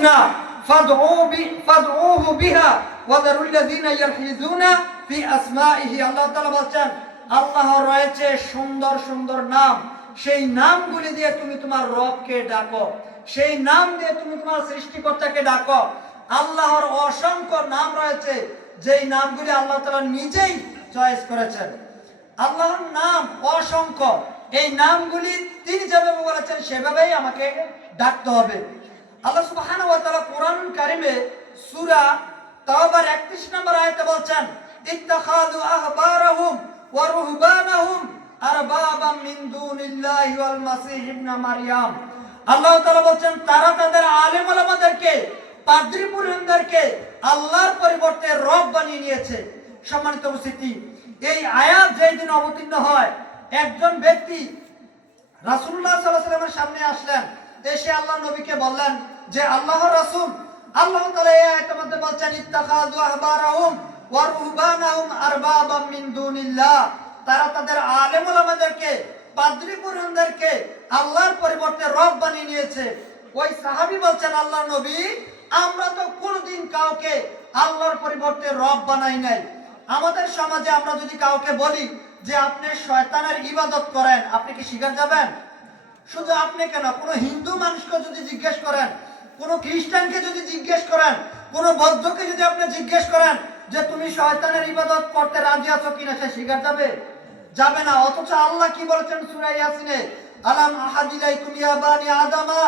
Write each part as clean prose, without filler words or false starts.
হুসনা ফাদউহু বিহা ওয়া যারুল্লাযিনা ইয়ালহিজুনা ফি আসমাইহি। আল্লাহ তাআলা বলেন আল্লাহর রয়েছে সুন্দর সুন্দর নাম, সেই নামগুলি দিয়ে তুমি তোমার রবকে ডাকো, সেই নাম দিয়ে তুমি তোমার সৃষ্টিকর্তাকে ডাকো। আল্লাহর অসংখ্য নাম রয়েছে, যেই নামগুলি আল্লাহ তাআলা নিজেই চয়েস করেছেন। আল্লাহর নাম অসংখ্য, এই নামগুলি তিনি যেভাবে বলেছেন সেভাবেই আমাকে ডাকতে হবে। আল্লাহ সুবহানাহু ওয়া তাআলা কোরআনুল কারীমে সূরা তাওবার 31 নম্বর আয়াতে বলেন ইত্তাখাযু আহবারাহুম ওয়া রুহবানাহুম আরবাবাম মিন দুনিল্লাহি ওয়াল মাসীহ ইবনে মারইয়াম। আল্লাহ তাআলা বলেন তারা তাদের আলেম ওলামাদেরকে, পাদ্রী পুরোহিতদেরকে আল্লাহর পরিবর্তে রব বানিয়ে নিয়েছে। সম্মানিত উপস্থিতি, এই আয়াত যেই দিন অবতীর্ণ হয়, একজন ব্যক্তি রাসূলুল্লাহ সাল্লাল্লাহু আলাইহি ওয়াসাল্লামের সামনে আসলেন, এসে আল্লাহ নবীকে বললেন যে আল্লাহর রাসূল, আল্লাহ তাআলা এই আয়াতের মধ্যে বলেন ইত্তাখাযু আহবারাহুম ওয়া রুহবানাহুম আরবাবাম মিন দুনিল্লাহ, তারা তাদের আলেম ওলামাদেরকে, পাদ্রী পুরোহিতদেরকে আল্লাহর পরিবর্তে রব বানিয়ে নিয়েছে। ওই সাহাবী বলছেন আল্লাহর নবী, আমরা তো কোনদিন কাউকে আল্লাহর পরিবর্তে রব বানাই নাই। আমাদের সমাজে আমরা যদি কাউকে বলি যে আপনি শয়তানের ইবাদত করেন, আপনি কি স্বীকার যাবেন? শুধু আপনি কেন, কোনো হিন্দু মানুষকে যদি জিজ্ঞেস করেন, কোনো খ্রিস্টানকে যদি জিজ্ঞেস করেন, কোনো বৌদ্ধকে যদি আপনি জিজ্ঞেস করেন যে তুমি শয়তানের ইবাদত করতে রাজি আছো কিনা, সে স্বীকার যাবে? যাবে না। অথচ আল্লাহ কি বলেছেন সূরা ইয়াসিনে, আলাম আহাদিলাইকুম ইয়া বানি আদামা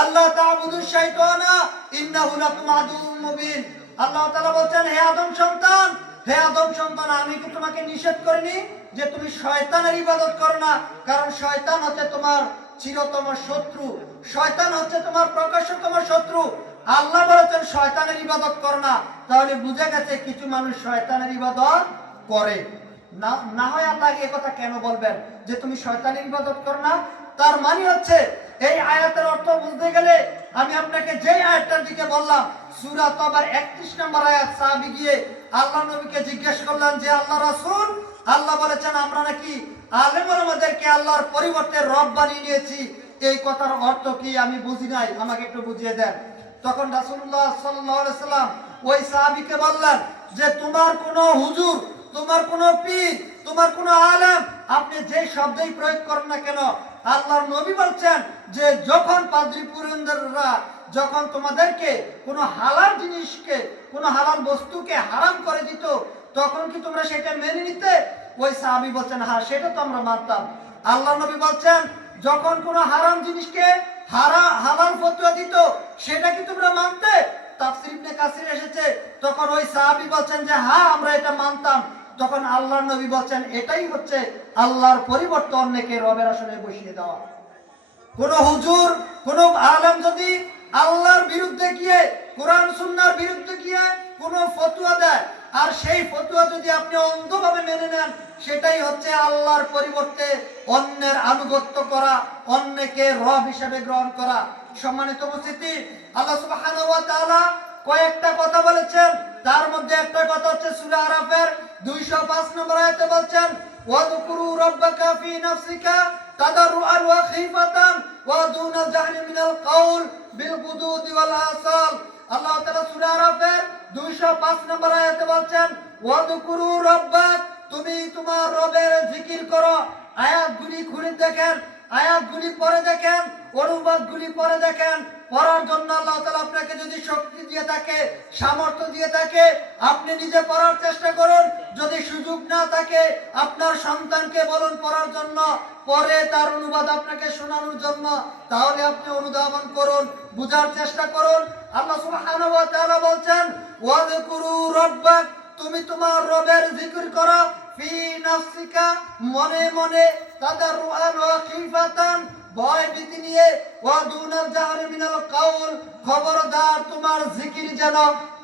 আল্লাহ তা'বুদুশ শাইতানা ইন্নাহু লাকুম আদুউম মুবিন। আল্লাহ তাআলা বলেন হে আদম সন্তান, হে আদম সন্তান, আমি কি তোমাকে নিষেধ করিনি যে তুমি শয়তানের ইবাদত করো না? কারণ শয়তান হচ্ছে তোমার চিরতম শত্রু, শয়তান হচ্ছে তোমার প্রকাশ্যতম শত্রু। আল্লাহ বলেছেন শয়তানের ইবাদত করো না, তাহলে বুঝে গেছে কিছু মানুষ শয়তানের ইবাদত করে। না হয় আল্লাহ এই কথা কেন বলবেন যে তুমি শয়তানের ইবাদত করো না? তার মানে হচ্ছে এই আয়াতের অর্থ বুঝতে গেলে আমি আপনাকে যেই আয়াতটার দিকে বললাম, সূরা তাওবার 31 নম্বর আয়াত, সাহাবী গিয়ে আল্লাহ নবীকে জিজ্ঞেস করলেন যে আল্লাহ রাসূল, আল্লাহ বলেছেন আমরা নাকি আলেম ওলামাদেরকে আল্লাহর পরিবর্তে রব বানিয়ে নিয়েছি, এই কথার অর্থ কি? আমি বুঝি নাই, আমাকে একটু বুঝিয়ে দেন। তখন রাসূলুল্লাহ সাল্লাল্লাহু আলাইহি সাল্লাম ওই সাহাবীকে বললেন যে তোমার কোনো হুজুর, তোমার কোনো পীর, তোমার কোনো আলেম, আপনি যে শব্দই প্রয়োগ করেন না কেন, আল্লাহর নবী বলছেন যে যখন পাদ্রী পুরোহিতরা যখন তোমাদেরকে কোনো হালাল জিনিসকে, কোনো হালাল বস্তুকে হারাম করে দিত, তখন কি তোমরা সেটা মেনে নিতে? ওই সাহাবী বলছেন হ্যাঁ, সেটা তো আমরা মানতাম। আল্লাহ নবী বলছেন যখন কোনো হারাম জিনিসকে হালাল ফতোয়া দিত, সেটা কি তোমরা মানতে? তাফসীর ইবনে কাসির এসেছে, তখন ওই সাহাবী বলছেন যে হ্যাঁ আমরা এটা মানতাম। তখন আল্লাহর নবী বলছেন এটাই হচ্ছে আল্লাহর পরিবর্তে অন্যকে রবের আসনে বসিয়ে দেওয়া। কোন হুজুর, কোন আলেম যদি আল্লাহর বিরুদ্ধে গিয়ে, কোরআন সুন্নাহর বিরুদ্ধে গিয়ে কোন ফতোয়া দেয়, আর সেই ফতোয়া যদি আপনি অন্ধভাবে মেনে নেন, সেটাই হচ্ছে আল্লাহর পরিবর্তে অন্যের আনুগত্য করা, অন্যকে রব হিসেবে গ্রহণ করা। সম্মানিত উপস্থিতি, আল্লাহ সুবহানাহু ওয়া তাআলা কয়েকটা কথা বলেছেন, তার মধ্যে একটা কথা হচ্ছে সূরা আরাফের 205 নম্বর আয়াতে বলেছেন ওয়াযকুরু রাব্বাকা ফি নাফসিকা তাদাররুআন ওয়া খিফাতান ওয়া দুনা জাহরি মিনাল কাউল বিল গুদুদি ওয়াল আসাল। আল্লাহ তাআলা সূরা আরাফের 205 নম্বর আয়াতে বলেন ওয়াযকুরু রাব্বাক, তুমি তোমার রবের জিকির করো। আয়াতগুলি খুলে দেখেন, আয়াতগুলি পড়ে দেখেন, অনুবাদগুলি পড়ে দেখেন। পড়ার জন্য আল্লাহ তাআলা আপনাকে যদি শক্তি দিয়ে থাকে, সামর্থ্য দিয়ে থাকে, আপনি নিজে পড়ার চেষ্টা করুন। যদি সুযোগ না থাকে, আপনার সন্তানকে বলুন পড়ার জন্য, পরে তার অনুবাদ আপনাকে শোনানোর জন্য, তাহলে আপনি অনুধাবন করুন, বুঝার চেষ্টা করুন। আল্লাহ সুবহানাহু ওয়া তাআলা বলেন ওয়াযকুরু রাব্বাক, তুমি তোমার রবের জিকির করো, ফি নাফসিকা, মনে মনে, তাদাররুআন ওয়া খিফাতান, ভয় ভীতি নিয়ে, ওয়া দুনাল জাহরি মিনাল কাউল, খবরদার তোমার জিকির যেন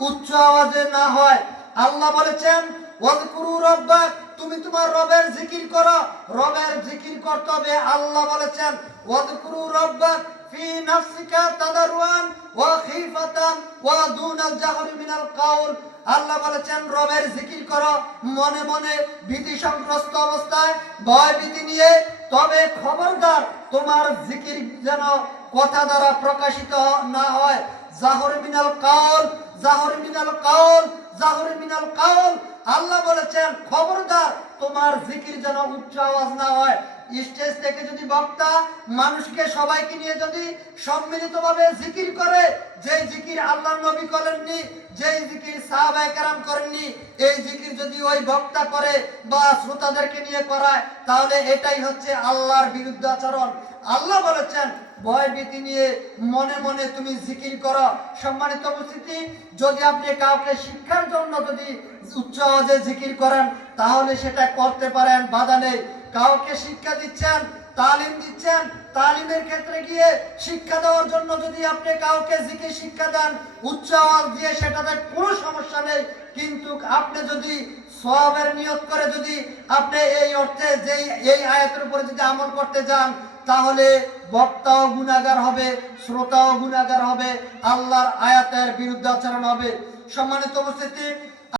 উচ্চ আওয়াজে না হয়। আল্লাহ বলেছেন ওয়াযকুরু রাব্বাক, তুমি তোমার রবের জিকির করো, রবের জিকির করতে হবে। আল্লাহ বলেছেন ওয়াযকুরু রাব্বাক ফি নাফসিকা তাদাররুআন ওয়া খিফাতান ওয়া দুনাল জাহরি মিনাল কাউল। আল্লাহ বলেছেন রবের জিকির করো মনে মনে, ভীতি সংগ্রস্ত অবস্থায়, ভয় ভীতি নিয়ে। তবে খবরদার তোমার জিকির যেন কথা দ্বারা প্রকাশিত না হয়, জাহরে মিনাল কাউল, জাহরে মিনাল কাউল, জাহরে মিনাল কাউল। আল্লাহ বলেছেন খবরদার তোমার জিকির যেন উচ্চ আওয়াজ না হয়। স্টেজ থেকে যদি বক্তা মানুষকে সবাইকে নিয়ে যদি সম্মিলিতভাবে জিকির করে, যে জিকির আল্লাহর নবী করেননি, যে জিকির সাহাবায়ে কেরাম করেননি, এই জিকির যদি ওই বক্তা করে বা শ্রোতাদেরকে নিয়ে করায়, তাহলে এটাই হচ্ছে আল্লাহর বিরুদ্ধে আচরণ। আল্লাহ বলেছেন ভয় ভীতি নিয়ে মনে মনে তুমি জিকির করো। সম্মানিত উপস্থিতি, যদি আপনি কাউকে শিক্ষার জন্য যদি উচ্চ আওয়াজে জিকির করেন তাহলে সেটা করতে পারেন, বাধা নেই। কাউকে শিক্ষা দিচ্ছেন, তালিম দিচ্ছেন, তালিমের ক্ষেত্রে গিয়ে শিক্ষা দেওয়ার জন্য যদি আপনি কাউকে জিকির শিক্ষা দেন উচ্চ আওয়াজ দিয়ে, সেটাতে কোনো সমস্যা নেই। কিন্তু আপনি যদি সওয়াবের নিয়ত করে যদি আপনি এই অর্থে যে এই আয়াতের উপরে যদি আমল করতে যান, তাহলে বক্তাও গুনাহগার হবে, শ্রোতাও গুনাহগার হবে, আল্লাহর আয়াতের বিরুদ্ধে আচরণ হবে। সম্মানিত উপস্থিতি,